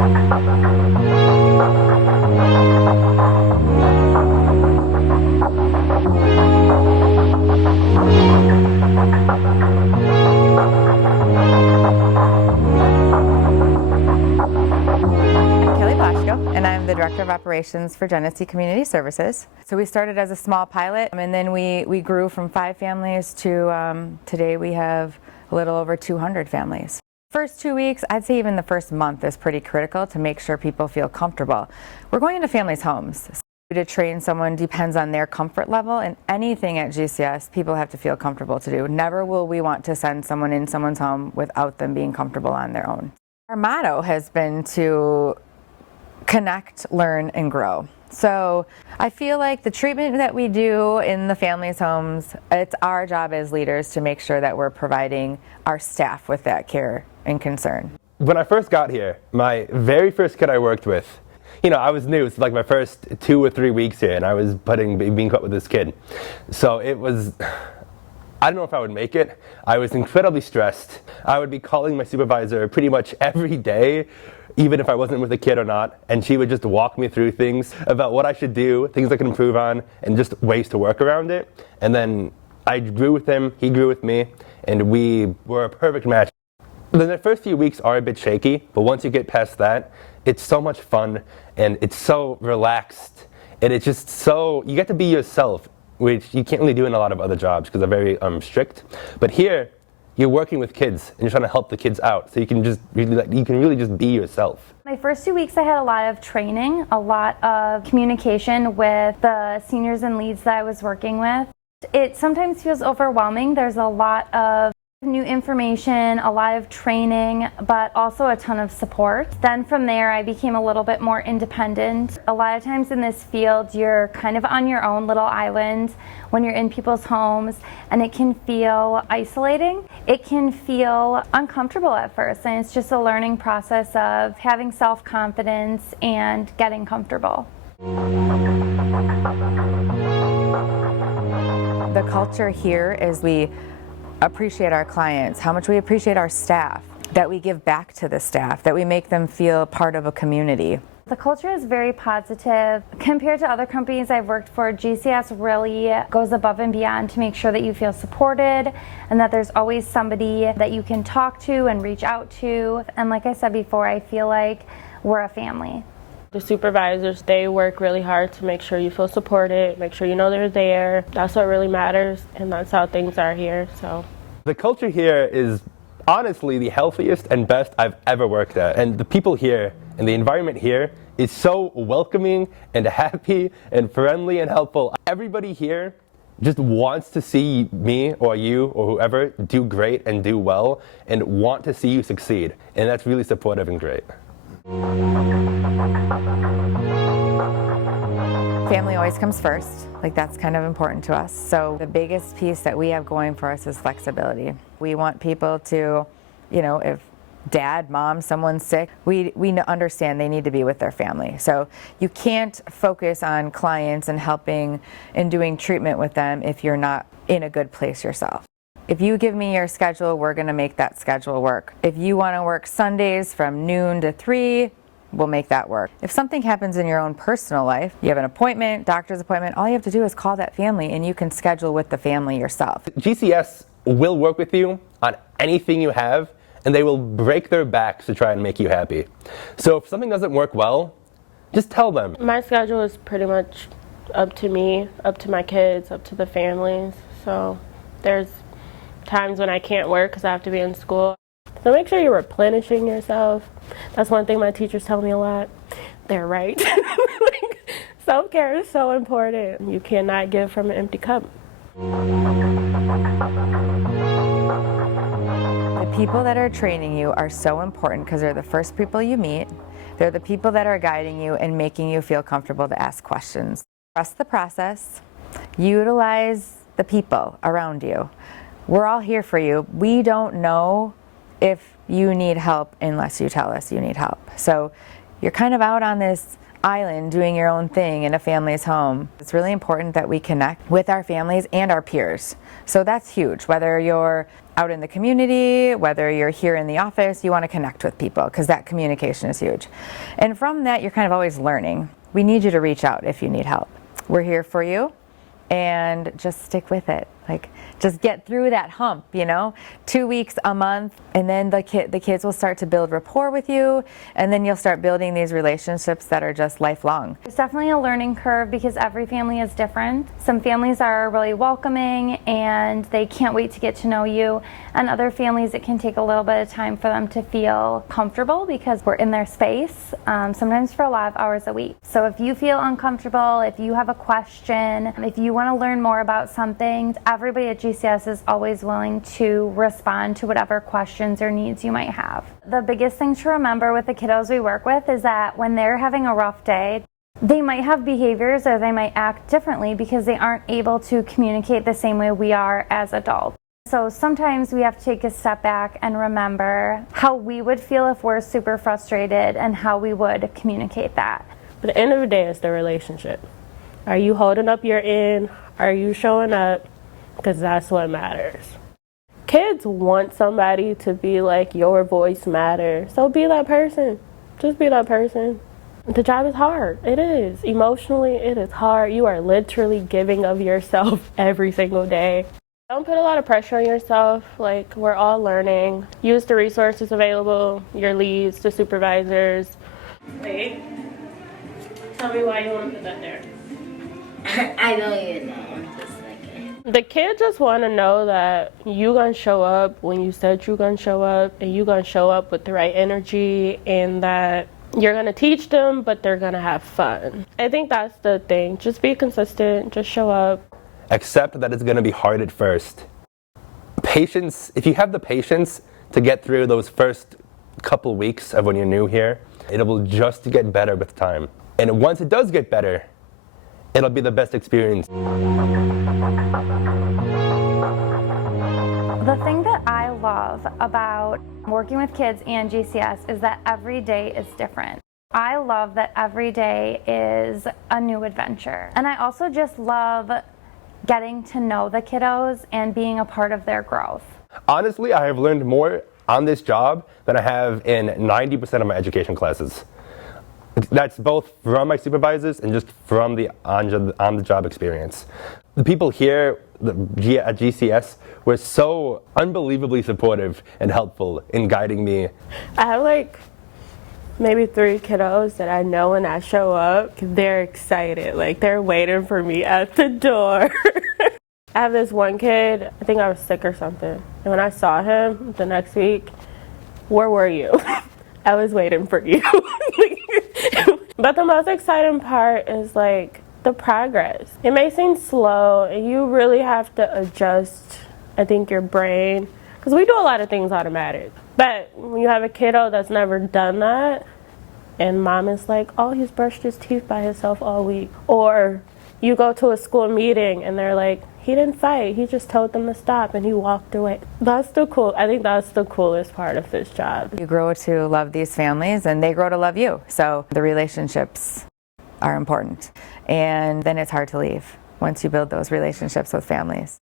And I'm the Director of Operations for Genesee Community Services. So we started as a small pilot, and then we grew from 5 families to today we have a little over 200 families. First 2 weeks, I'd say even the first month is pretty critical to make sure people feel comfortable. We're going into families' homes. So to train someone depends on their comfort level, and anything at GCS people have to feel comfortable to do. Never will we want to send someone in someone's home without them being comfortable on their own. Our motto has been to connect, learn, and grow. So I feel like the treatment that we do in the families' homes, it's our job as leaders to make sure that we're providing our staff with that care and concern. When I first got here, my very first kid I worked with, I was new. It's like my first 2 or 3 weeks here, and I was being put with this kid. So it was, I don't know if I would make it. I was incredibly stressed. I would be calling my supervisor pretty much every day, even if I wasn't with a kid or not, and she would just walk me through things about what I should do, things I could improve on, and just ways to work around it. And then I grew with him, he grew with me, and we were a perfect match. The first few weeks are a bit shaky, but once you get past that, it's so much fun, and it's so relaxed, and it's just so, you get to be yourself, which you can't really do in a lot of other jobs because they're very strict. But here, you're working with kids and you're trying to help the kids out, so you can really just be yourself. My first 2 weeks I had a lot of training, a lot of communication with the seniors and leads that I was working with. It sometimes feels overwhelming. There's a lot of new information, a lot of training, but also a ton of support. Then from there I became a little bit more independent. A lot of times in this field you're kind of on your own little island when you're in people's homes, and it can feel isolating. It can feel uncomfortable at first, and it's just a learning process of having self-confidence and getting comfortable. The culture here is we appreciate our clients, how much we appreciate our staff, that we give back to the staff, that we make them feel part of a community. The culture is very positive. Compared to other companies I've worked for, GCS really goes above and beyond to make sure that you feel supported and that there's always somebody that you can talk to and reach out to. And like I said before, I feel like we're a family. The supervisors, they work really hard to make sure you feel supported, make sure you know they're there. That's what really matters, and that's how things are here. So the culture here is honestly the healthiest and best I've ever worked at. And the people here and the environment here is so welcoming and happy and friendly and helpful. Everybody here just wants to see me or you or whoever do great and do well and want to see you succeed. And that's really supportive and great. Family always comes first. Like, that's kind of important to us. So the biggest piece that we have going for us is flexibility. We want people to, if dad, mom, someone's sick, we understand they need to be with their family. So you can't focus on clients and helping and doing treatment with them if you're not in a good place yourself. If you give me your schedule, we're going to make that schedule work. If you want to work Sundays from noon to 3, we'll make that work. If something happens in your own personal life, you have an appointment, doctor's appointment, all you have to do is call that family and you can schedule with the family yourself. GCS will work with you on anything you have, and they will break their backs to try and make you happy. So if something doesn't work well, just tell them. my schedule is pretty much up to me, up to my kids, up to the families. So there's times when I can't work because I have to be in school. So make sure you're replenishing yourself. That's one thing my teachers tell me a lot. They're right. Self-care is so important. You cannot give from an empty cup. The people that are training you are so important because they're the first people you meet. They're the people that are guiding you and making you feel comfortable to ask questions. Trust the process. Utilize the people around you. We're all here for you. We don't know if you need help unless you tell us you need help. So you're kind of out on this island doing your own thing in a family's home. It's really important that we connect with our families and our peers. So that's huge. Whether you're out in the community, whether you're here in the office, you want to connect with people because that communication is huge. And from that, you're kind of always learning. We need you to reach out if you need help. We're here for you, and just stick with it. Like, just get through that hump, 2 weeks, a month, and then the kids will start to build rapport with you, and then you'll start building these relationships that are just lifelong. It's definitely a learning curve because every family is different. Some families are really welcoming and they can't wait to get to know you, and other families it can take a little bit of time for them to feel comfortable because we're in their space, sometimes for a lot of hours a week. So if you feel uncomfortable, if you have a question, if you want to learn more about something, everybody at GCS is always willing to respond to whatever questions or needs you might have. The biggest thing to remember with the kiddos we work with is that when they're having a rough day, they might have behaviors or they might act differently because they aren't able to communicate the same way we are as adults. So sometimes we have to take a step back and remember how we would feel if we're super frustrated and how we would communicate that. But at the end of the day, it's the relationship. Are you holding up your end? Are you showing up? Because that's what matters. Kids want somebody to be like, your voice matters. So be that person. Just be that person. The job is hard. It is. Emotionally, it is hard. You are literally giving of yourself every single day. Don't put a lot of pressure on yourself. Like, we're all learning. Use the resources available, your leads, the supervisors. Wait. Tell me why you want to put that there. I don't even know. Just like The kids just want to know that you gonna show up when you said you gonna show up, and you gonna show up with the right energy, and that you're gonna teach them, but they're gonna have fun. I think that's the thing. Just be consistent. Just show up. Accept that it's going to be hard at first. Patience, if you have the patience to get through those first couple weeks of when you're new here, it will just get better with time. And once it does get better, it'll be the best experience. The thing that I love about working with kids and GCS is that every day is different. I love that every day is a new adventure. And I also just love getting to know the kiddos and being a part of their growth. Honestly, I have learned more on this job than I have in 90% of my education classes. That's both from my supervisors and just from the on-the-job experience. The people here at GCS were so unbelievably supportive and helpful in guiding me. I have like maybe 3 kiddos that I know when I show up, they're excited. Like, they're waiting for me at the door. I have this one kid, I think I was sick or something. And when I saw him the next week, where were you? I was waiting for you. But the most exciting part is like the progress. It may seem slow and you really have to adjust, I think, your brain. Because we do a lot of things automatic. But when you have a kiddo that's never done that, and mom is like, oh, he's brushed his teeth by himself all week. Or you go to a school meeting and they're like, he didn't fight, he just told them to stop and he walked away. I think that's the coolest part of this job. You grow to love these families and they grow to love you. So the relationships are important. And then it's hard to leave once you build those relationships with families.